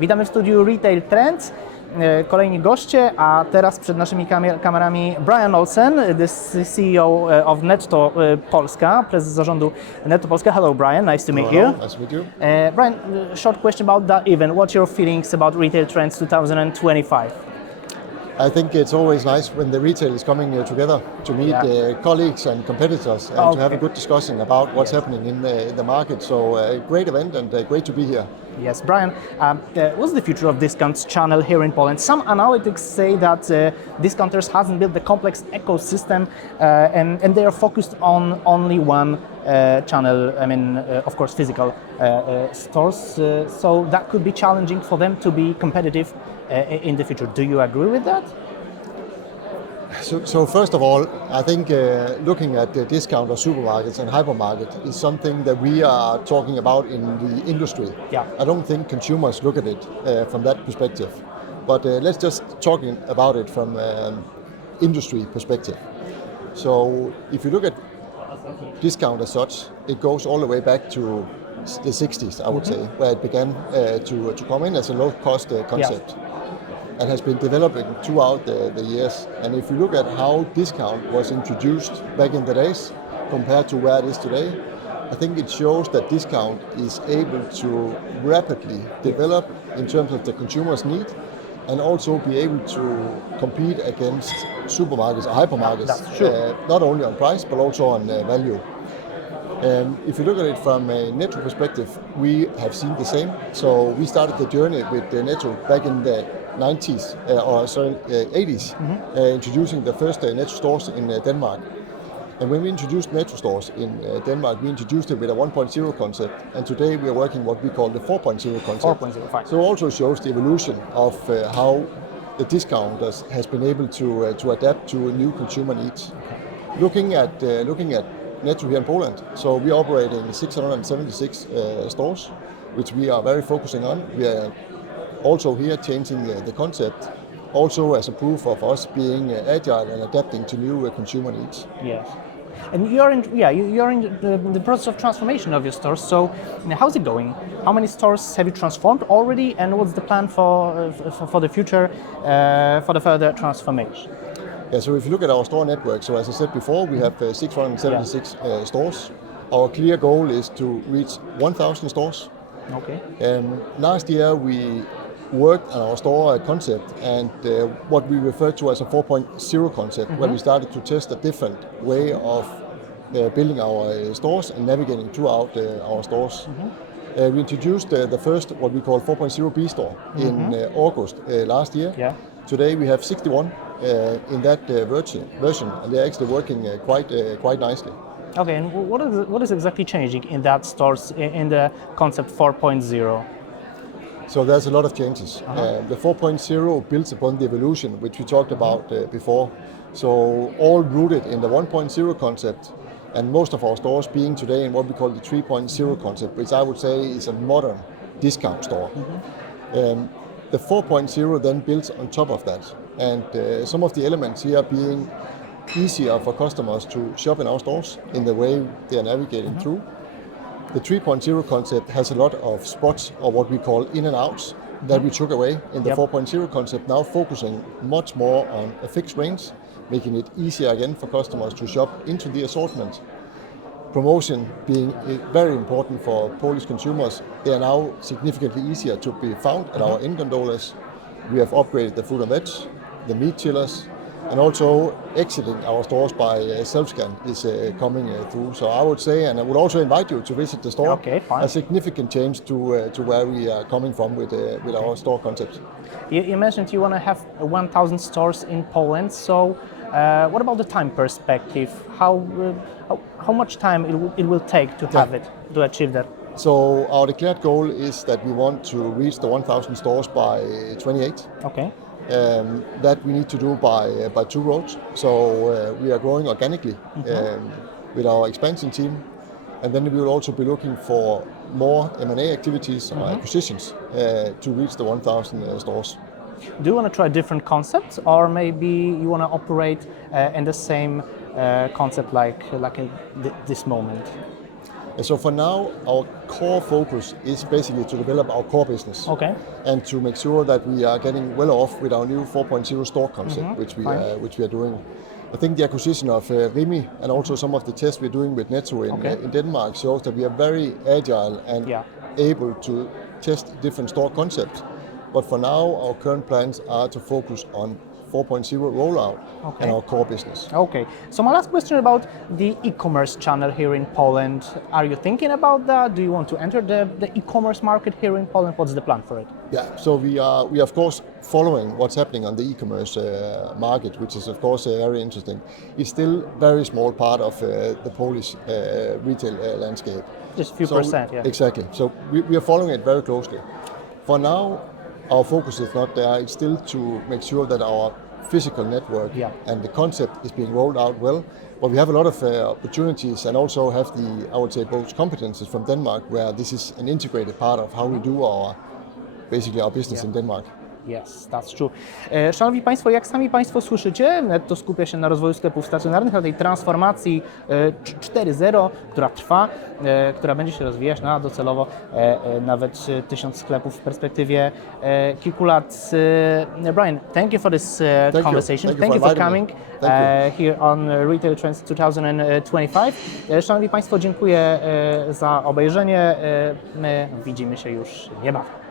Witamy w studiu Retail Trends. E, Kolejni goście, a teraz przed naszymi kamerami Brian Olsen, the CEO of Netto e, Polska, prezes zarządu Netto Polska. Hello Brian, nice to meet you. Hello, nice to meet you. Uh, Brian, uh, short question about that event. What's your feelings about Retail Trends 2025? I think it's always nice when the retail is coming uh, together to meet Yeah. uh, colleagues and competitors and to have a Okay. good discussion about what's happening in the, in the market. So, uh, great event and uh, great to be here. Yes, Brian, um, uh, what's the future of discounts channel here in Poland? Some analytics say that uh, discounters hasn't built the complex ecosystem uh, and, and they are focused on only one uh, channel, I mean, uh, of course, physical uh, stores. So that could be challenging for them to be competitive in the future. Do you agree with that? So, so first of all, I think uh, looking at the discount or supermarkets and hypermarket is something that we are talking about in the industry. Yeah. I don't think consumers look at it uh, from that perspective. But uh, let's just talking about it from um, industry perspective. So if you look at discount as such, it goes all the way back to the 60s, I would say, where it began uh, to, to come in as a low-cost uh, concept and has been developing throughout the, the years. And if you look at how discount was introduced back in the days compared to where it is today, I think it shows that discount is able to rapidly develop in terms of the consumer's need and also be able to compete against supermarkets or hypermarkets, true. uh, not only on price but also on uh, value. Um, if you look at it from a Netto perspective, we have seen the same. So we started the journey with the Netto back in the 90s, uh, or sorry, uh, 80s, uh, introducing the first uh, Netto stores in uh, Denmark. And when we introduced Netto stores in uh, Denmark, we introduced it with a 1.0 concept. And today we are working what we call the 4.0 concept. 4.0, fine. So also shows the evolution of uh, how the discounters has been able to uh, to adapt to new consumer needs. Looking at uh, looking at Netto here in Poland, so we are operating 676 uh, stores, which we are very focusing on. We are also here changing the concept, also as a proof of us being uh, agile and adapting to new uh, consumer needs. Yes. And you're in, yeah, you- you're in the, the process of transformation of your stores. So, how's it going? How many stores have you transformed already, and what's the plan for uh, for, for the future, uh, for the further transformation? Yeah, so if you look at our store network, so as I said before, we have uh, 676 uh, stores. Our clear goal is to reach 1,000 stores. Okay. Um, last year we worked on our store concept and uh, what we refer to as a 4.0 concept, where we started to test a different way of uh, building our uh, stores and navigating throughout uh, our stores. Uh, we introduced uh, the first what we call 4.0 B store in uh, August uh, last year. Yeah. Today we have 61 uh, in that uh, version, version, and they're actually working uh, quite uh, quite nicely. Okay. And what is what is exactly changing in that stores in the concept 4.0? So there's a lot of changes. Uh, the 4.0 builds upon the evolution, which we talked about uh, before. So all rooted in the 1.0 concept, and most of our stores being today in what we call the 3.0 concept, which I would say is a modern discount store. Um, the 4.0 then builds on top of that, and uh, some of the elements here being easier for customers to shop in our stores in the way they are navigating through. The 3.0 concept has a lot of spots or what we call in and outs that we took away in the Yep. 4.0 concept, now focusing much more on a fixed range, making it easier again for customers to shop into the assortment. Promotion being very important for Polish consumers, they are now significantly easier to be found at mm-hmm. our in gondolas. We have upgraded the food and veg, the meat chillers, and also exiting our stores by uh, self-scan is uh, coming uh, through. So I would say, and I would also invite you to visit the store. Okay, fine. A significant change to uh, to where we are coming from with uh, with our store concept. You, you mentioned you want to have 1,000 stores in Poland. So, uh, what about the time perspective? How uh, how, how much time it, will- it will take to have it to achieve that? So our declared goal is that we want to reach the 1,000 stores by 28. Okay. Um, that we need to do by uh, by two roads. So uh, we are growing organically um, with our expansion team, and then we will also be looking for more M&A activities or acquisitions uh, to reach the 1,000 uh, stores. Do you want to try different concepts, or maybe you want to operate uh, in the same uh, concept like like in th- this moment? And so for now, our core focus is basically to develop our core business Okay. and to make sure that we are getting well off with our new 4.0 store concept, which we fine. uh, which we are doing. I think the acquisition of uh, Rimi and also some of the tests we're doing with Netto in, Okay. uh, in Denmark shows that we are very agile and Yeah. able to test different store concepts. But for now, our current plans are to focus on 4.0 rollout Okay. and our core business. Okay. So my last question about the e-commerce channel here in Poland. Are you thinking about that? Do you want to enter the, the e-commerce market here in Poland? What's the plan for it? Yeah, so we are we are of course following what's happening on the e-commerce uh, market, which is of course uh, very interesting. It's still very small part of uh, the Polish uh, retail uh, landscape. Just a few So- percent, yeah. Exactly. So we, we are following it very closely. For now, our focus is not there. It's still to make sure that our physical network Yeah. and the concept is being rolled out well. But we have a lot of uh, opportunities and also have the, I would say, both competences from Denmark, where this is an integrated part of how we do our, basically our business Yeah. in Denmark. Yes, that's true. E, Szanowni Państwo, jak sami Państwo słyszycie, Netto skupia się na rozwoju sklepów stacjonarnych, na tej transformacji e, 4.0, która trwa, e, która będzie się rozwijać na docelowo e, e, nawet e, tysiąc sklepów w perspektywie e, kilku lat. E, Brian, thank you for this e, you. conversation. Thank you Thank for you for coming. Thank e, here on Retail Trends 2025. E, Szanowni Państwo, dziękuję e, za obejrzenie. E, My widzimy się już niebawem.